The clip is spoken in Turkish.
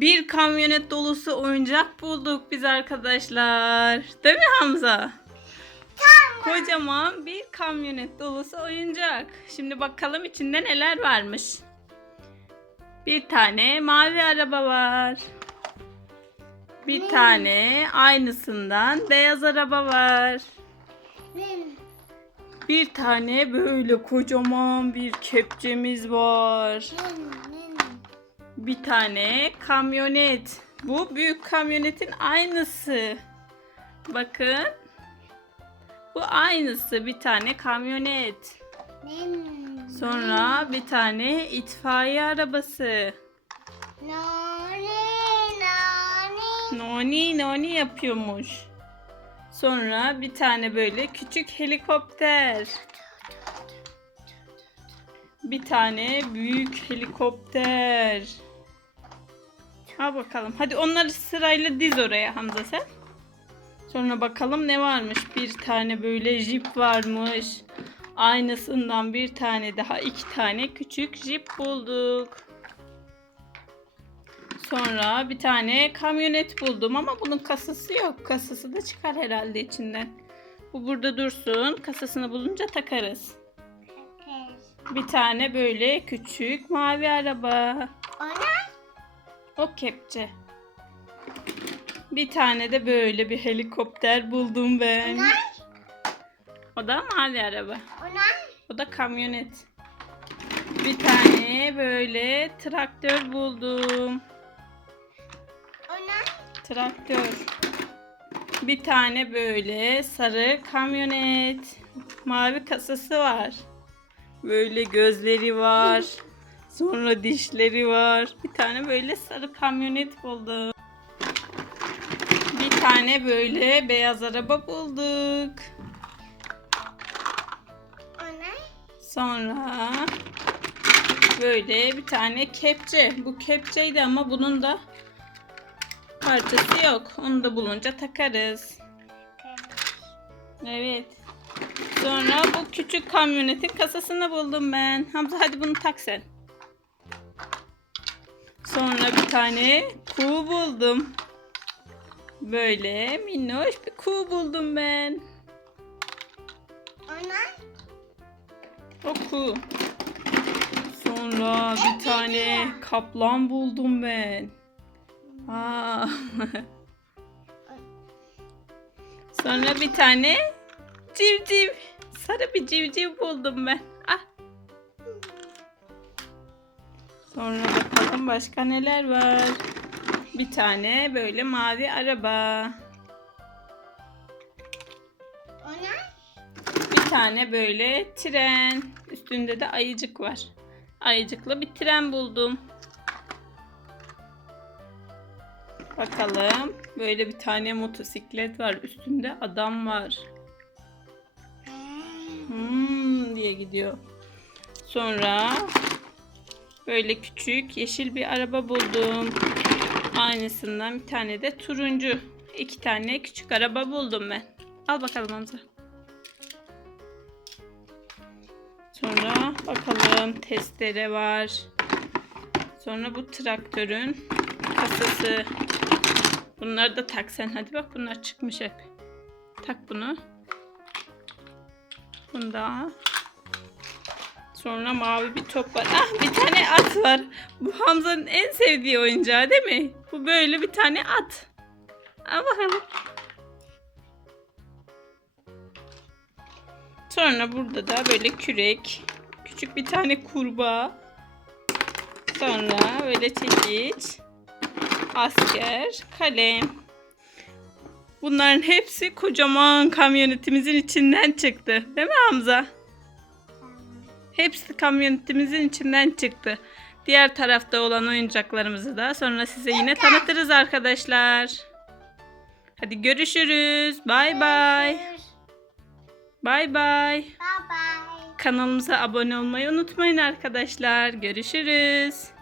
Bir kamyonet dolusu oyuncak bulduk biz arkadaşlar. Değil mi Hamza? Kocaman bir kamyonet dolusu oyuncak. Şimdi bakalım içinde neler varmış. Bir tane mavi araba var. Bir tane aynısından beyaz araba var. Bir tane böyle kocaman bir kepçemiz var. Bir tane kamyonet. Bu büyük kamyonetin aynısı. Bakın. Bu aynısı bir tane kamyonet. Sonra bir tane itfaiye arabası. Noni noni yapıyormuş. Sonra bir tane böyle küçük helikopter. Bir tane büyük helikopter. Ha bakalım. Hadi onları sırayla diz oraya Hamza sen. Sonra bakalım ne varmış. Bir tane böyle jip varmış. Aynısından bir tane daha iki tane küçük jip bulduk. Sonra bir tane kamyonet buldum ama bunun kasası yok. Kasası da çıkar herhalde içinden. Bu burada dursun. Kasasını bulunca takarız. Bir tane böyle küçük mavi araba. O kepçe. Bir tane de böyle bir helikopter buldum ben. O da mavi araba. O da kamyonet. Bir tane böyle traktör buldum. Traktör. Bir tane böyle sarı kamyonet. Mavi kasası var. Böyle gözleri var. Sonra dişleri var. Bir tane böyle sarı kamyonet buldum. Bir tane böyle beyaz araba bulduk. Sonra böyle bir tane kepçe. Bu kepçeydi ama bunun da parçası yok. Onu da bulunca takarız. Evet. Sonra bu küçük kamyonetin kasasını buldum ben. Hamza hadi bunu tak sen. Sonra bir tane kuğu buldum. Böyle minnoş bir kuğu buldum ben. O kuğu. Sonra bir tane kaplan buldum ben. Aa. Sonra bir tane civciv. Sarı bir civciv buldum ben. Sonra bakalım başka neler var. Bir tane böyle mavi araba. Bir tane böyle tren. Üstünde de ayıcık var. Ayıcıklı bir tren buldum. Bakalım. Böyle bir tane motosiklet var. Üstünde adam var. Hmm diye gidiyor. Sonra böyle küçük yeşil bir araba buldum. Aynısından bir tane de turuncu. İki tane küçük araba buldum ben. Al bakalım Hamza. Sonra bakalım testere var. Sonra bu traktörün kasası. Bunları da tak sen. Hadi bak bunlar çıkmış hep. Tak bunu. Bunda. Sonra mavi bir top var. Ah bir tane at var. Bu Hamza'nın en sevdiği oyuncağı değil mi? Bu böyle bir tane at. Al bakalım. Sonra burada da böyle kürek. Küçük bir tane kurbağa. Sonra böyle çekiç. Asker. Kalem. Bunların hepsi kocaman kamyonetimizin içinden çıktı. Değil mi Hamza? Hepsi kamyonetimizin içinden çıktı. Diğer tarafta olan oyuncaklarımızı da sonra size yine tanıtırız arkadaşlar. Hadi görüşürüz. Bay bay. Bay bay. Kanalımıza abone olmayı unutmayın arkadaşlar. Görüşürüz.